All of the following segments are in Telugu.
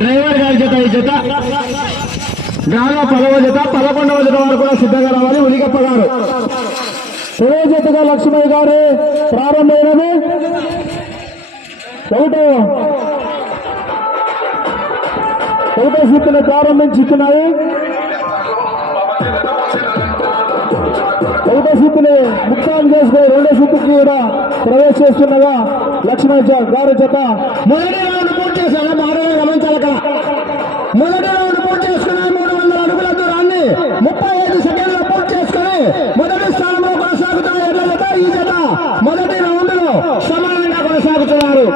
డ్రైవర్ గారి జత ఈ జత డ్రాలో 10వ జత 11వ జత వారు కూడా సిద్ధంగా రావాలి. ఉలిగప్ప గారు తొలి జతగా లక్ష్మయ్య గారు ప్రారంభమైనది. ఒకటో సీట్ని ప్రారంభించుతున్నాయి. ఒకటో సీట్ని ముక్తాం చేసుకుని రెండో సీట్కి కూడా ప్రవేశిస్తుండగా లక్ష్మయ్య గారి జత మొదటి రౌండ్ పూర్తి చేశారు. మాడగా గమనించాలక మొదటి రౌండ్ పూర్తి చేసుకుని 300 అడుగుల దూరాన్ని 35 సెకండ్లు పూర్తి చేసుకుని మొదటి స్థానంలో కొనసాగుతున్న ఎడ్ల జత ఈ జత మొదటి రౌండ్ లో సమానంగా కొనసాగుతున్నారు.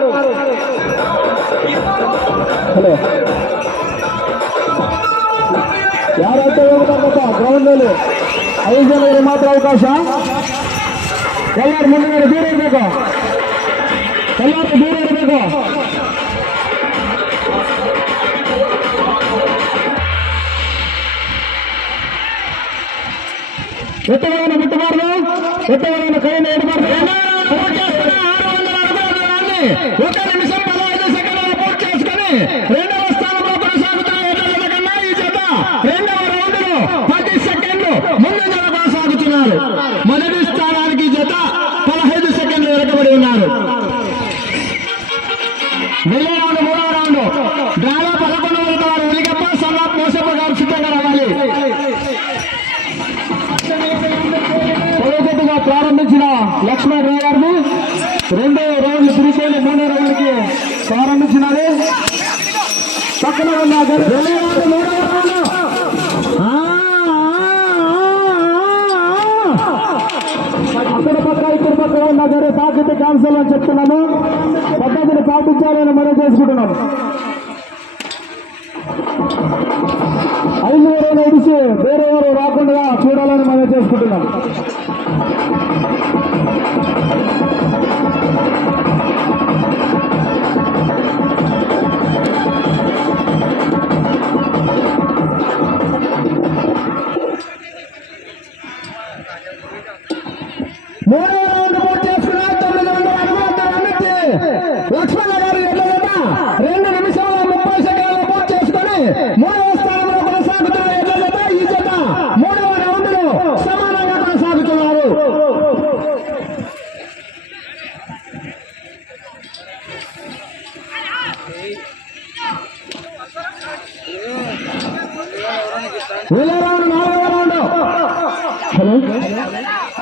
హలో ಯಾರೈತೆ ಹೋಗ್ಬೇಕಪ್ಪ ಗ್ರೌಂಡಲ್ಲಿ 5 ಜನರಿಗೆ ಮಾತ್ರ ಅವಕಾಶ. ಎಲ್ಲರೂ ಮುಂದೆ ದೂರ ಇರಬೇಕು. ಎಲ್ಲರೂ ದೂರ ಇರಬೇಕು. ಎತ್ತುಗಳನ್ನು ಬಿಟ್ಟಬಾರ್ದು. ಎತ್ತುಗಳನ್ನು ಕೈಯಿಂದ ಇಡಬಾರ್ದು. 1 ನಿಮಿಷ 15 ಸೆಕೆಂಡ್ ಪೂರ್ತಿ చేసుకొని రెండవ స్థానంలో కొనసాగుతున్న ఎడ్ల కన్నా ఈ జత రెండవ రౌండ్ లో 10 సెకండ్లు ముందంజలో కొనసాగుతున్నారు. మొదటి స్థానానికి జత 15 సెకండ్లు వెనకబడి ఉన్నారు. రెండో రౌండ్ మూడవ రౌండ్ డ్రాలో 11వ జత వారు ఉలిగప్ప సన్నాప్ మోసప్ప గారు సిద్ధంగా రావాలి. తొలి ప్రారంభించిన లక్ష్మణ్ డ్రైవర్ని రెండో రౌండ్ తిరిగిపోయిన మూడో రౌండ్కి ప్రారంభించినది. పక్కన ఉన్న అక్కడ పక్క ఇక్కడ పక్కన ఉన్న సరే తాకితే క్యాన్సల్ అని చెప్తున్నాను. పద్ధతిని పాటించాలని మనం చేసుకుంటున్నాం. 5 రోజులు ఇడిచి వేరెవరు రాకుండా చూడాలని మనం చేసుకుంటున్నాం. మూడవ రౌండ్ పూర్తి చేసుకున్న 900 అడుగుల లక్ష్మణ గారు ఎడ్ల జత 2 నిమిషాల 30 సెకండ్లు పూర్తి చేసుకుని మూడవ స్థానంలో కొనసాగుతున్న ఎడ్ల జత ఈ జత మూడవ రౌండ్ లో సమానంగా కొనసాగుతున్నారు. రౌండ్ 4వ రౌండ్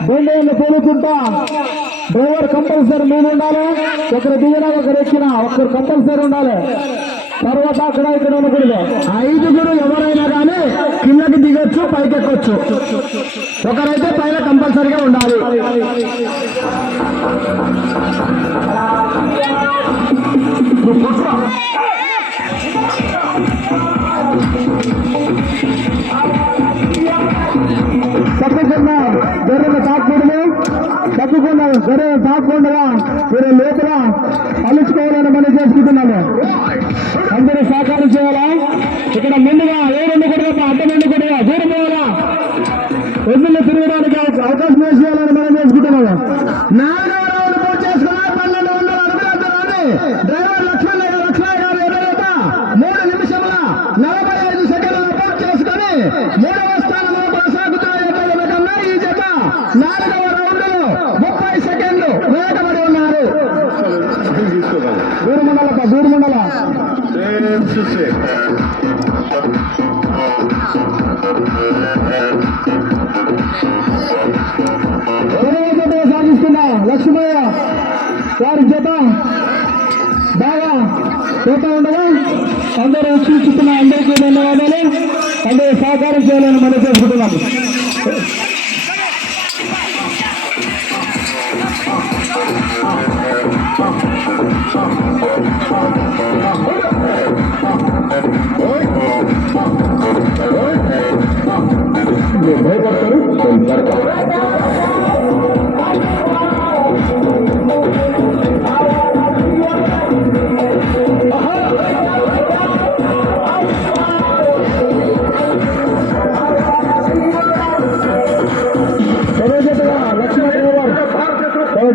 బొండేళ్ళు పోలుకుంటా డ్రైవర్ కంపల్సరీ మీద ఉండాలి. ఒకరు దిగినా ఒకరు ఎక్కినా ఒకరు కంపల్సరీ ఉండాలి. తర్వాత అక్కడ ఇక్కడ ఉండకూడదు. 5గురు ఎవరైనా కానీ కిందకి దిగొచ్చు పైకి ఎక్కొచ్చు. ఒకరైతే పైన కంపల్సరీగా ఉండాలి. తప్పకుండా గొర్రెలు తాకూడదు. తప్పకుండా గొర్రెలు తాకుండా మీరు లోపల అలుచుకోవాలని మనం చేసుకుంటున్నాము. అందరూ సహకారం చేయాలా. ఇక్కడ ముందుగా ఏడు కూడా అడ్డం కూడా దూరం పోవాలా. ఎన్నిళ్ళు తిరగడానికి అవకాశం వేసేయాలని మనం చేసుకుంటున్నాము. 4వ రౌండ్ పూర్తి చేసుకున్నా 1200 అడుగుల దూరాన్ని డ్రైవర్ లక్ష్మయ్య గారు ఎదురుగా 3 నిమిషముల 45 సెకండ్లు పూర్తి చేసుకుని 3వ స్థానంలో కొనసాగుతున్న ఎడ్ల కన్నా ఈ జత 4వ రౌండ్ లో 30 సెకండ్లు వేటబడి ఉన్నారు. దూరమండల సాగిస్తున్న లక్ష్మయ్య వారి జత బాగా చేత ఉండగా అందరూ వీక్షిస్తున్న అందరికీ ధన్యవాదాలు. అందరూ సహకారం చేయాలని మనం చేసుకుంటున్నాము. భయపడతారు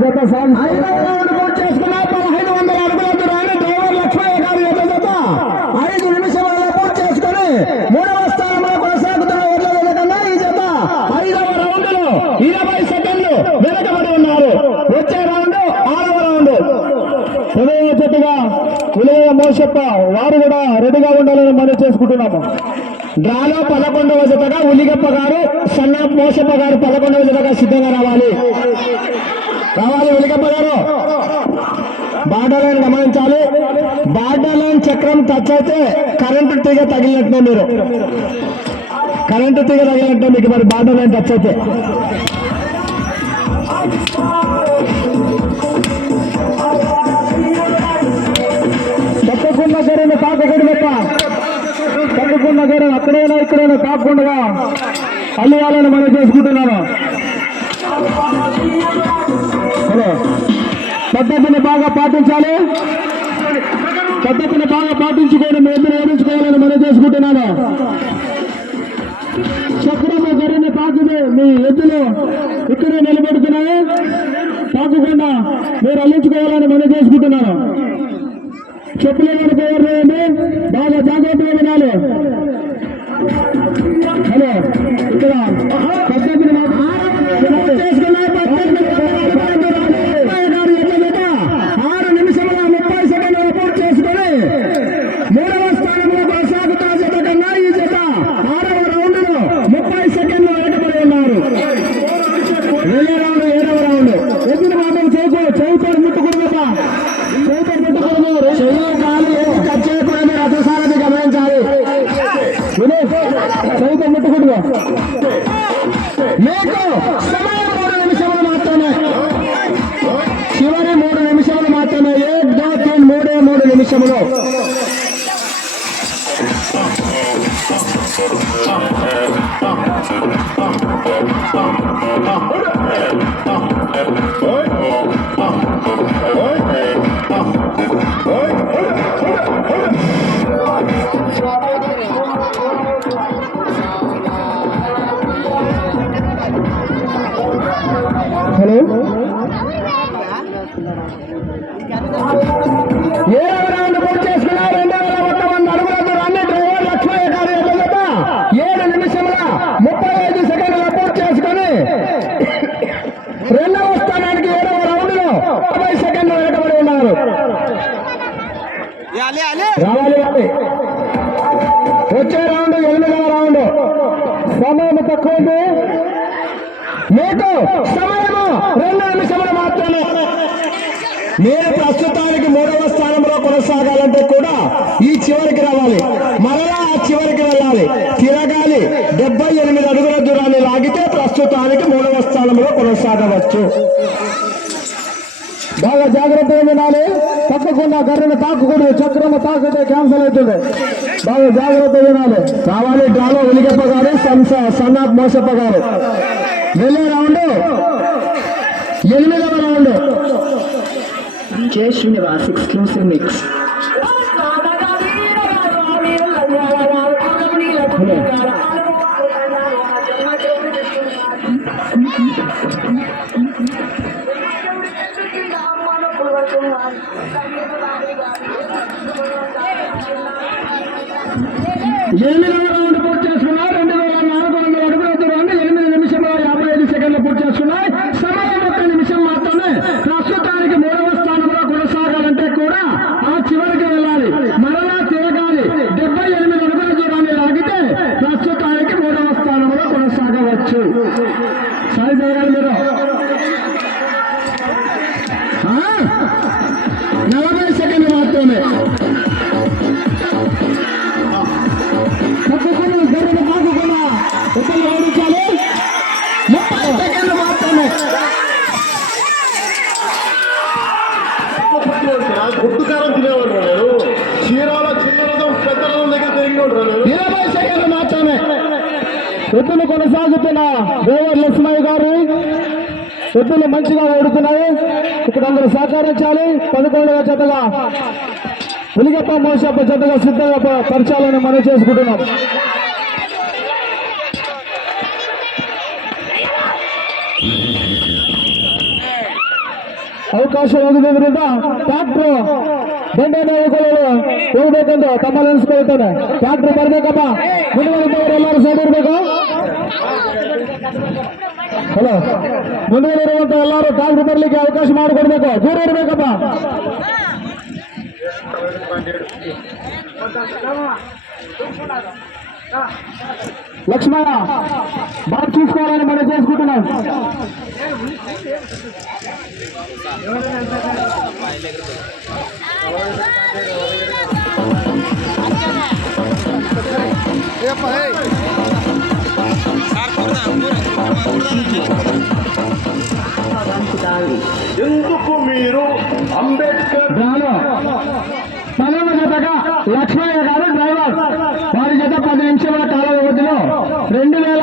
జత చేసుకున్న 1500 అడుగుల దూరాన్ని డ్రైవర్ లక్ష్మయ్య గారు ఎడ్ల జత 5 జతగా ఉలిగయ్య మోసప్ప వారు కూడా రెడీగా ఉండాలని మనం చేసుకుంటున్నాము. డ్రాలో 11వ జతగా ఉలిగప్ప గారు సన్నాప్ మోసప్ప గారు 11వ జతగా సిద్ధంగా రావాలి. ఉలిగప్ప గారు బార్డర్ లైన్ గమనించాలి. బార్డర్ లైన్ చక్రం టచ్ అయితే కరెంటు తీగ తగిలినట్టు మీరు మీకు మరి బార్డర్ లైన్ టచ్ అయితే తప్పకుండా గరువును తాకకూడదు. తప్పకుండా గరువు అక్కడైనా ఇక్కడైనా తాకుండా అల్లియాలని మనం చేసుకుంటున్నాను. పద్ధతిని బాగా పాటించాలి. పద్ధతిని బాగా పాటించుకొని మీ ఎదురు ఓడించుకోవాలని మనం చేసుకుంటున్నాను. చక్రము గరువుని తాకుది మీ ఎద్దులు ఇక్కడే నిలబెడుతున్నాయి. తాకకుండా మీరు అల్లించుకోవాలని మనం చేసుకుంటున్నాను. చెప్పులు పడిపోయారు, బాగా జాగ్రత్తగా వినాలి. హలో, ఇక్కడ పద్ధతిని 6 నిమిషముల 30 సెకండ్లు పూర్తి చేసుకొని 3వ స్థానంలో కొనసాగుతున్న జత కన్నా ఈ జత 6వ రౌండ్ లో 30 సెకండ్లు వెనకబడి ఉన్నారు. 2వ రౌండ్ 7వ రౌండ్ ఎదురు మాత్రం చెవితో ముట్టుకుని చెయ్యి కాలు కట్ చేయకూడదు. రథసారథి గమనించాలి. చెవితో ముట్టుకుంటుగా మీకు సమయం 3 నిమిషములు మాత్రమే. చివరి 3 నిమిషములు మాత్రమే. 1 2 3 నిమిషములు. హలో, 7వ రౌండ్ పూర్తి చేసుకున్నారు. 2,100 అడుగుల దూరాన్ని డ్రైవర్ లక్ష్మయ్య గారి ఎదుట 7 నిమిషముల 35 సెకండ్ల పూర్తి చేసుకుని 2వ స్థానానికి 7వ రౌండ్ లో 50 సెకండ్లు వెనకబడి ఉన్నారు. రావాలి. వచ్చే రౌండ్ 8వ రౌండ్. సమయం తక్కువ ఉంది. మీకు సమయము 2 నిమిషములు మాత్రమే. మీరు ప్రస్తుతానికి 3వ స్థానంలో కొనసాగాలంటే కూడా ఈ చివరికి రావాలి. మరలా ఆ చివరికి వెళ్ళాలి. తిరగాలి. 78 అడుగుల దూరాన్ని లాగితే ప్రస్తుతానికి 3వ స్థానంలో కొనసాగవచ్చు. బాగా జాగ్రత్తగా వినాలి. తప్పకుండా గర్రెను తాకకూడదు. చక్రము తాకితే క్యాన్సల్ అవుతుంది. బాగా జాగ్రత్తగా వినాలి. రావాలి. డ్రాలో ఉలిగప్ప గారు సన్నాప్ మోసప్ప గారు. 2వ రౌండ్ 8వ round. DJ Srinivas exclusive mix. ఎనిమిదవ రౌండ్ పూర్తి చేసుకున్నారు. 2,400 అడుగుల దూరాన్ని 8 నిమిషంలో 55 సెకండ్లు పూర్తి చేసుకున్నాయి. సమయం 1 నిమిషం మాత్రమే. ప్రస్తుతానికి 3వ స్థానంలో కొనసాగాలంటే కూడా ఆ చివరికి వెళ్ళాలి. మరలా తిరగాలి. 78 అడుగుల దూరాన్ని లాగితే ప్రస్తుతానికి 3వ స్థానంలో కొనసాగవచ్చు. సాయి జరగాలి మీరు. 40 సెకండ్లు మాత్రమే. తప్పకుండా గర్రెను తాకకుండా ఇతరులు ఓడించాలి. 30 సెకండ్లు మాత్రమే. గుట్టుకారం తినేవాడు నేను. చీరాల చిన్నరథం పెద్దరథం దగ్గర తిరిగినోడు. 20 సెకండ్లు మాత్రమే. ఎద్దులు కొనసాగుతున్న డ్రైవర్ లక్ష్మయ్య గారు ఎద్దులు మంచిగా ఓడుతున్నాయి. ఇక్కడ అందరూ సహకరించాలి. 11వ జతగా ఉలిగప్ప మోసప్ప జతగా సిద్ధంగా పరిచాలని మనం చేసుకుంటున్నాం. ಅವಕಾಶ ಒದಗಿದ್ರಿಂದ ಟ್ಯಾಕ್ಟ್ರು ದಂಡೆ ನಾಯಕರು ಹೋಗ್ಬೇಕಂತ ತಮ್ಮಲ್ಲಿ ಅನ್ಸ್ಕೊಳ್ತಾನೆ. ಟ್ಯಾಕ್ಟ್ರು ಬರ್ಬೇಕಪ್ಪ. ಮುಂದುವರೆದವರು ಎಲ್ಲರೂ ಸೈಡ್ ಇರ್ಬೇಕು. ಹಲೋ, ಮುಂದುವರೆದಿರುವಂತ ಎಲ್ಲರೂ ಟ್ಯಾಕ್ಟ್ರು ಬರ್ಲಿಕ್ಕೆ ಅವಕಾಶ ಮಾಡಿಕೊಡ್ಬೇಕು. ದೂರ ಇರ್ಬೇಕಪ್ಪ. లక్ష్మణ బాగా చూసుకోవాలని మనం చేసుకుంటున్నాం. ఎందుకు మీరు అంబేద్కర్ డ్రాలో పదవ జతగా లక్ష్మయ్య గారు డ్రైవర్ వారి జత 10 నిమిషాల కాల వ్యవధిలో 2000